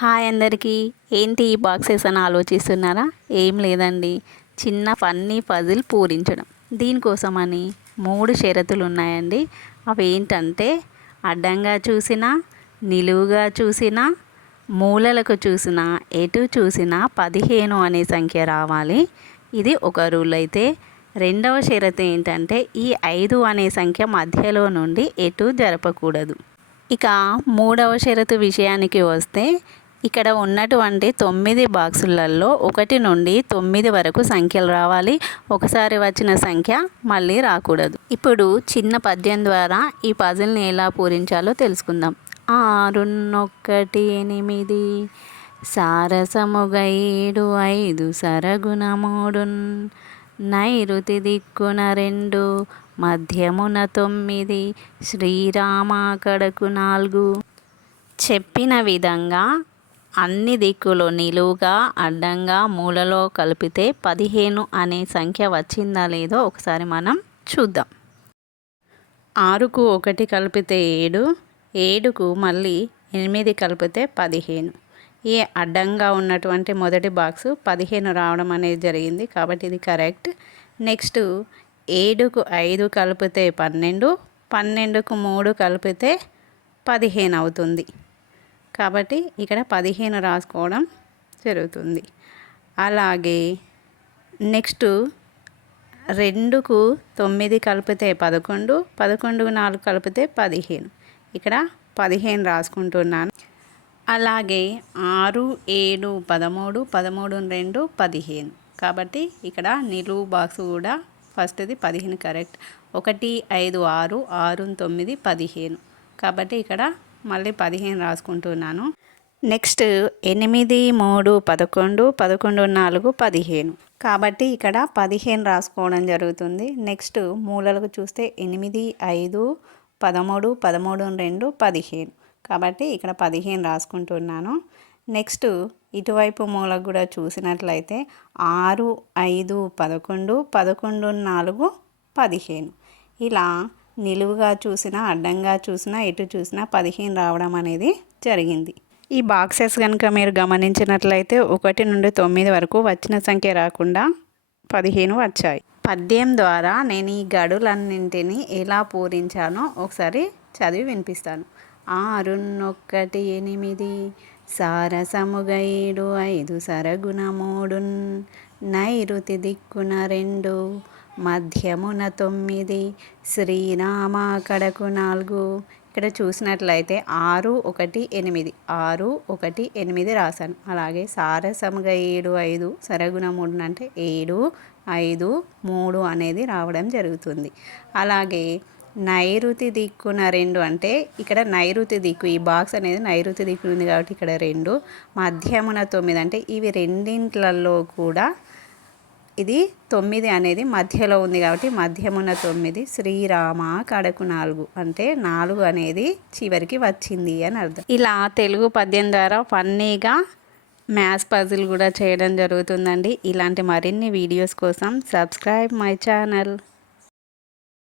Hi అందరికీ. ఏంటి ఈ బాక్సెస్ అని ఆలోచిస్తున్నారా? ఏం లేదండి. చిన్న ఫన్నీ పజిల్ పూరించడం. దీనికోసమని మూడు షరతులు ఉన్నాయండి అవి ఏంటంటే అడ్డంగా చూసినా నిలువుగా చూసినా మూలలకు చూసినా ఎటు చూసినా పదిహేను అనే సంఖ్య రావాలి. ఇది ఒక రూల్ అయితే. రెండవ షరతు ఏంటంటే ఈ ఐదు అనే సంఖ్య మధ్యలో నుండి ఎటు జరపకూడదు. ఇక మూడవ షరతు విషయానికి వస్తే ఇక్కడ ఉన్నటువంటి తొమ్మిది బాక్సులలో ఒకటి నుండి తొమ్మిది వరకు సంఖ్యలు రావాలి. ఒకసారి వచ్చిన సంఖ్య మళ్ళీ రాకూడదు. ఇప్పుడు చిన్న పద్యం ద్వారా ఈ పజిల్ని ఎలా పూరించాలో తెలుసుకుందాం. ఆరున్నొక్కటి ఎనిమిది సారసముగైడు ఐదు సరగుణ మూడున్ నైరుతి దిక్కున రెండు మధ్యమున తొమ్మిది శ్రీరామాకడకు నాలుగు. చెప్పిన విధంగా అన్ని దిక్కులు నిలువుగా అడ్డంగా మూలలో కలిపితే పదిహేను అనే సంఖ్య వచ్చిందా లేదో ఒకసారి మనం చూద్దాం. ఆరుకు ఒకటి కలిపితే ఏడు ఏడుకు మళ్ళీ ఎనిమిది కలిపితే పదిహేను. ఈ అడ్డంగా ఉన్నటువంటి మొదటి బాక్స్ పదిహేను రావడం అనేది జరిగింది కాబట్టి ఇది కరెక్ట్. నెక్స్ట్ ఏడుకు ఐదు కలిపితే పన్నెండు పన్నెండుకు మూడు కలిపితే పదిహేను అవుతుంది. కాబట్టి ఇక్కడ పదిహేను రాసుకోవడం జరుగుతుంది. అలాగే నెక్స్ట్ రెండుకు తొమ్మిది కలిపితే పదకొండు పదకొండుకు నాలుగు కలిపితే పదిహేను. ఇక్కడ పదిహేను రాసుకుంటున్నాను. అలాగే ఆరు ఏడు పదమూడు పదమూడు రెండు పదిహేను. కాబట్టి ఇక్కడ నిలువు బాక్స్ కూడా ఫస్ట్ది పదిహేను కరెక్ట్. ఒకటి ఐదు ఆరు ఆరు తొమ్మిది పదిహేను. కాబట్టి ఇక్కడ మళ్ళీ పదిహేను రాసుకుంటున్నాను. నెక్స్ట్ ఎనిమిది మూడు పదకొండు పదకొండు నాలుగు పదిహేను. కాబట్టి ఇక్కడ పదిహేను రాసుకోవడం జరుగుతుంది. నెక్స్ట్ మూలలకు చూస్తే ఎనిమిది ఐదు పదమూడు పదమూడు రెండు పదిహేను. కాబట్టి ఇక్కడ పదిహేను రాసుకుంటున్నాను. నెక్స్ట్ ఇటువైపు మూలకు కూడా చూసినట్లయితే ఆరు ఐదు పదకొండు పదకొండు నాలుగు పదిహేను. ఇలా నిలువుగా చూసినా అడ్డంగా చూసినా ఎటు చూసినా పదిహేను రావడం అనేది జరిగింది. ఈ బాక్సెస్ కనుక మీరు గమనించినట్లయితే ఒకటి నుండి తొమ్మిది వరకు వచ్చిన సంఖ్య రాకుండా పదిహేను వచ్చాయి. పద్యం ద్వారా నేను ఈ గడులన్నింటినీ ఎలా పూరించానో ఒకసారి చదివి వినిపిస్తాను. ఆరున్నొక్కటి ఎనిమిది సారసముగైడు ఐదు సరగుణ మూడున్ నైరుతి దిక్కున రెండు మధ్యమున తొమ్మిది శ్రీనామాకడకు నాలుగు. ఇక్కడ చూసినట్లయితే ఆరు ఒకటి ఎనిమిది. ఆరు ఒకటి ఎనిమిది రాశాను. అలాగే సారసముగా ఏడు ఐదు సరగుణ మూడు అంటే ఏడు ఐదు మూడు అనేది రావడం జరుగుతుంది. అలాగే నైరుతి దిక్కున రెండు అంటే ఇక్కడ నైరుతి దిక్కు ఈ బాక్స్ అనేది నైరుతి దిక్కు ఉంది కాబట్టి ఇక్కడ రెండు. మధ్యమున తొమ్మిది అంటే ఇవి రెండింట్లలో కూడా ఇది తొమ్మిది అనేది మధ్యలో ఉంది కాబట్టి మధ్యమున తొమ్మిది. శ్రీరామ కడకు నాలుగు. అంటే నాలుగు అనేది చివరికి వచ్చింది అని అర్థం. ఇలా తెలుగు పద్యం ద్వారా ఫన్నీగా మ్యాథ్స్ పజిల్ కూడా చేయడం జరుగుతుందండి. ఇలాంటి మరిన్ని వీడియోస్ కోసం సబ్స్క్రైబ్ మై ఛానల్.